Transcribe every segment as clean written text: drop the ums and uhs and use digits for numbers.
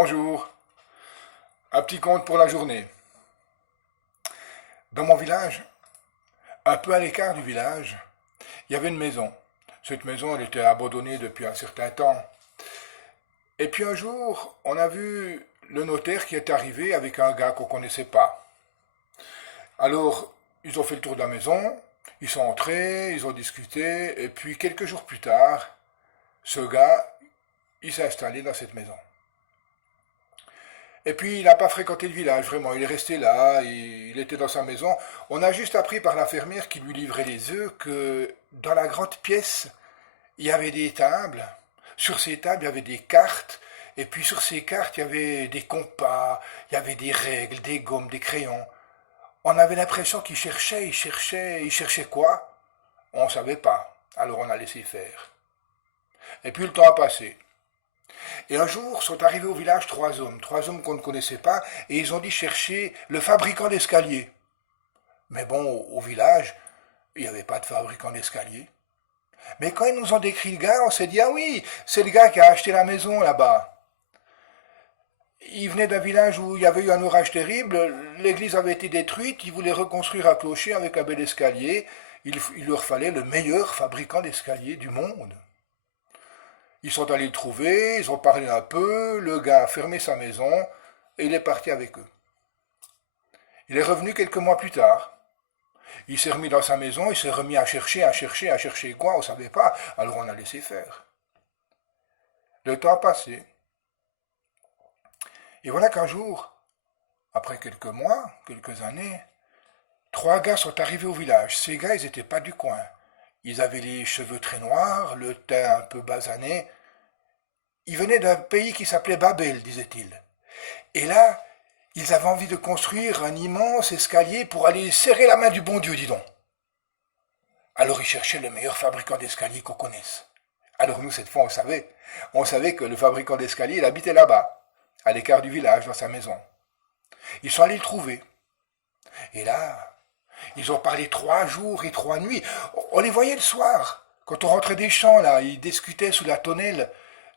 Bonjour, un petit conte pour la journée. Dans mon village, un peu à l'écart du village, il y avait une maison. Cette maison, elle était abandonnée depuis un certain temps. Et puis un jour, on a vu le notaire qui est arrivé avec un gars qu'on ne connaissait pas. Alors, ils ont fait le tour de la maison, ils sont entrés, ils ont discuté, et puis quelques jours plus tard, ce gars, il s'est installé dans cette maison. Et puis il n'a pas fréquenté le village, vraiment, il est resté là, il était dans sa maison. On a juste appris par la fermière qui lui livrait les œufs que dans la grande pièce, il y avait des tables. Sur ces tables, il y avait des cartes. Et puis sur ces cartes, il y avait des compas, il y avait des règles, des gommes, des crayons. On avait l'impression qu'il cherchait, il cherchait quoi? On ne savait pas. Alors on a laissé faire. Et puis le temps a passé. Et un jour sont arrivés au village trois hommes qu'on ne connaissait pas, et ils ont dit chercher le fabricant d'escalier. Mais bon, au village, il n'y avait pas de fabricant d'escalier. Mais quand ils nous ont décrit le gars, on s'est dit, ah oui, c'est le gars qui a acheté la maison là-bas. Il venait d'un village où il y avait eu un orage terrible, l'église avait été détruite, ils voulaient reconstruire un clocher avec un bel escalier, il leur fallait le meilleur fabricant d'escalier du monde. Ils sont allés le trouver, ils ont parlé un peu, le gars a fermé sa maison et il est parti avec eux. Il est revenu quelques mois plus tard. Il s'est remis dans sa maison, il s'est remis à chercher quoi, on ne savait pas, alors on a laissé faire. Le temps a passé. Et voilà qu'un jour, après quelques mois, quelques années, trois gars sont arrivés au village. Ces gars, ils n'étaient pas du coin. Ils avaient les cheveux très noirs, le teint un peu basané. Ils venaient d'un pays qui s'appelait Babel, disait-il. Et là, ils avaient envie de construire un immense escalier pour aller serrer la main du bon Dieu, dis donc. Alors ils cherchaient le meilleur fabricant d'escalier qu'on connaisse. Alors nous, cette fois, on savait. On savait que le fabricant d'escalier, il habitait là-bas, à l'écart du village, dans sa maison. Ils sont allés le trouver. Et là, ils ont parlé 3 jours et 3 nuits. On les voyait le soir. Quand on rentrait des champs, là, ils discutaient sous la tonnelle.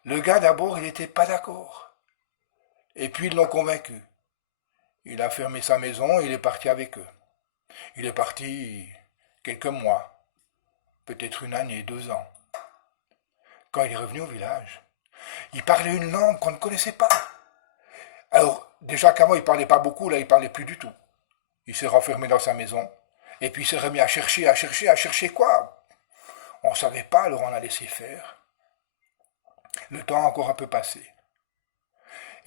Le gars, d'abord, il n'était pas d'accord. Et puis, ils l'ont convaincu. Il a fermé sa maison et il est parti avec eux. Il est parti quelques mois, peut-être une année, 2 ans. Quand il est revenu au village, il parlait une langue qu'on ne connaissait pas. Alors, déjà qu'avant, il parlait pas beaucoup, là, il parlait plus du tout. Il s'est renfermé dans sa maison, et puis il s'est remis à chercher quoi? On ne savait pas, alors on a laissé faire. Le temps a encore un peu passé.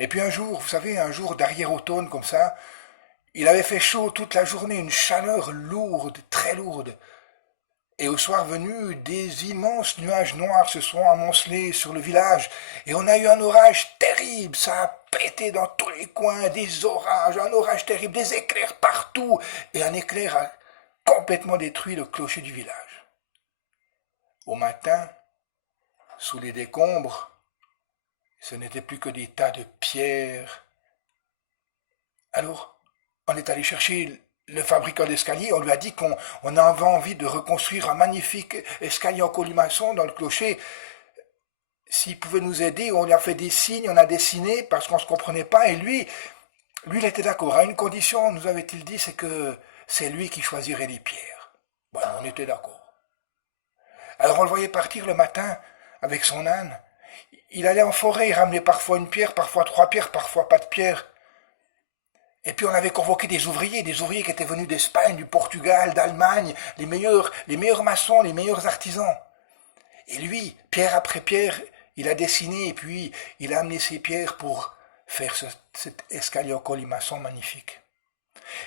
Et puis un jour, vous savez, un jour d'arrière-automne comme ça, il avait fait chaud toute la journée, une chaleur lourde, très lourde. Et au soir venu, des immenses nuages noirs se sont amoncelés sur le village, et on a eu un orage terrible, ça a pété dans tous les coins, des orages, un orage terrible, des éclairs partout, et un éclair a complètement détruit le clocher du village. Au matin, sous les décombres, ce n'était plus que des tas de pierres. Alors, on est allé chercher le fabricant d'escalier, on lui a dit qu'on avait envie de reconstruire un magnifique escalier en colimaçon dans le clocher. S'il pouvait nous aider, on lui a fait des signes, on a dessiné parce qu'on ne se comprenait pas, et lui, il était d'accord. À une condition, nous avait-il dit, c'est que c'est lui qui choisirait les pierres. Bon, on était d'accord. Alors on le voyait partir le matin avec son âne. Il allait en forêt, il ramenait parfois une pierre, parfois 3 pierres, parfois pas de pierre. Et puis on avait convoqué des ouvriers qui étaient venus d'Espagne, du Portugal, d'Allemagne, les meilleurs maçons, les meilleurs artisans. Et lui, pierre après pierre, il a dessiné et puis il a amené ses pierres pour faire cet escalier en colimaçon magnifique.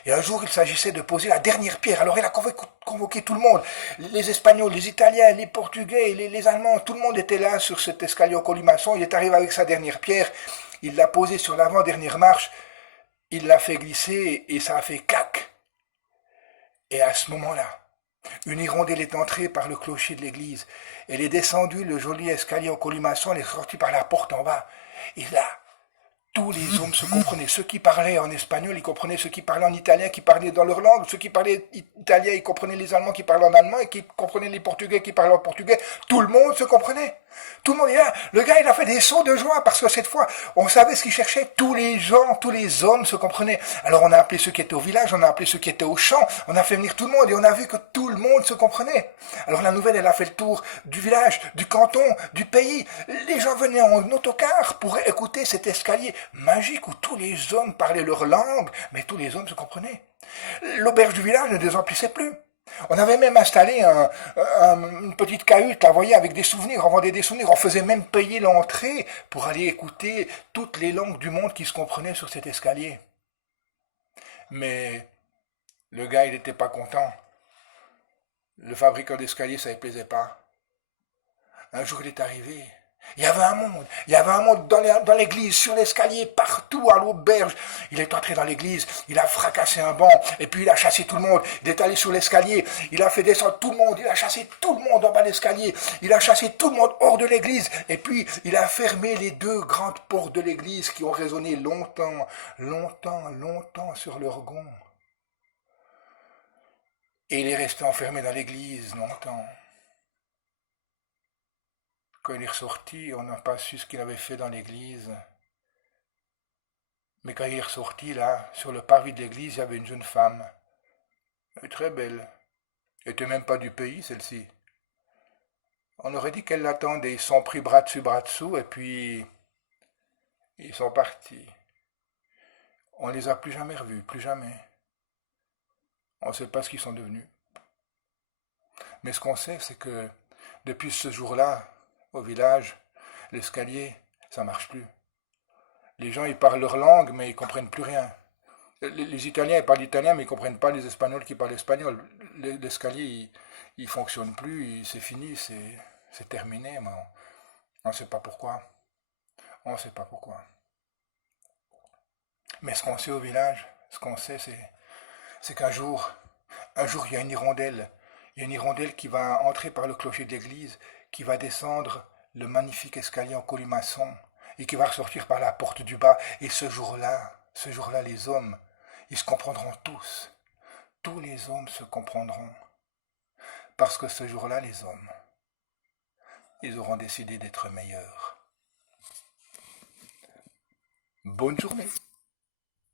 Et un jour, il s'agissait de poser la dernière pierre. Alors il a convoqué tout le monde, les Espagnols, les Italiens, les Portugais, les Allemands, tout le monde était là sur cet escalier en colimaçon. Il est arrivé avec sa dernière pierre, il l'a posée sur l'avant-dernière marche, il l'a fait glisser et ça a fait clac. Et à ce moment-là, une hirondelle est entrée par le clocher de l'église. Elle est descendue le joli escalier en colimaçon, elle est sortie par la porte en bas. Et là, tous les hommes se comprenaient. Ceux qui parlaient en espagnol, ils comprenaient ceux qui parlaient en italien, qui parlaient dans leur langue. Ceux qui parlaient italien, ils comprenaient les Allemands qui parlaient en allemand, et qui comprenaient les Portugais qui parlaient en portugais. Tout le monde se comprenait. Tout le monde est là. Le gars, il a fait des sauts de joie parce que cette fois, on savait ce qu'il cherchait. Tous les gens, tous les hommes se comprenaient. Alors on a appelé ceux qui étaient au village, on a appelé ceux qui étaient au champ, on a fait venir tout le monde et on a vu que tout le monde se comprenait. Alors la nouvelle, elle a fait le tour du village, du canton, du pays. Les gens venaient en autocar pour écouter cet escalier magique où tous les hommes parlaient leur langue, mais tous les hommes se comprenaient. L'auberge du village ne désemplissait plus. On avait même installé une petite cahute, là, vous voyez, avec des souvenirs, on vendait des souvenirs, on faisait même payer l'entrée pour aller écouter toutes les langues du monde qui se comprenaient sur cet escalier. Mais le gars, il n'était pas content. Le fabricant d'escalier, ça ne lui plaisait pas. Un jour, il est arrivé. Il y avait un monde dans l'église, sur l'escalier, partout à l'auberge. Il est entré dans l'église, il a fracassé un banc, et puis il a chassé tout le monde. Il est allé sur l'escalier, il a fait descendre tout le monde, il a chassé tout le monde en bas de l'escalier, il a chassé tout le monde hors de l'église, et puis il a fermé les deux grandes portes de l'église qui ont résonné longtemps, longtemps, longtemps sur leur gond. Et il est resté enfermé dans l'église longtemps. Quand il est ressorti, on n'a pas su ce qu'il avait fait dans l'église. Mais quand il est ressorti, là, sur le parvis de l'église, il y avait une jeune femme. Elle est très belle. Elle n'était même pas du pays, celle-ci. On aurait dit qu'elle l'attendait. Ils se sont pris bras dessous, et puis ils sont partis. On les a plus jamais revus, plus jamais. On ne sait pas ce qu'ils sont devenus. Mais ce qu'on sait, c'est que depuis ce jour-là, au village, l'escalier, ça marche plus. Les gens, ils parlent leur langue, mais ils comprennent plus rien. Les Italiens, ils parlent italien, mais ils comprennent pas les Espagnols qui parlent espagnol. L'escalier, il fonctionne plus, c'est fini, c'est terminé. Mais on ne sait pas pourquoi. On ne sait pas pourquoi. Mais ce qu'on sait au village, ce qu'on sait, c'est qu'un jour, il y a une hirondelle. Il y a une hirondelle qui va entrer par le clocher de l'église, qui va descendre le magnifique escalier en colimaçon et qui va ressortir par la porte du bas. Et ce jour-là, les hommes, ils se comprendront tous. Tous les hommes se comprendront. Parce que ce jour-là, les hommes, ils auront décidé d'être meilleurs. Bonne journée.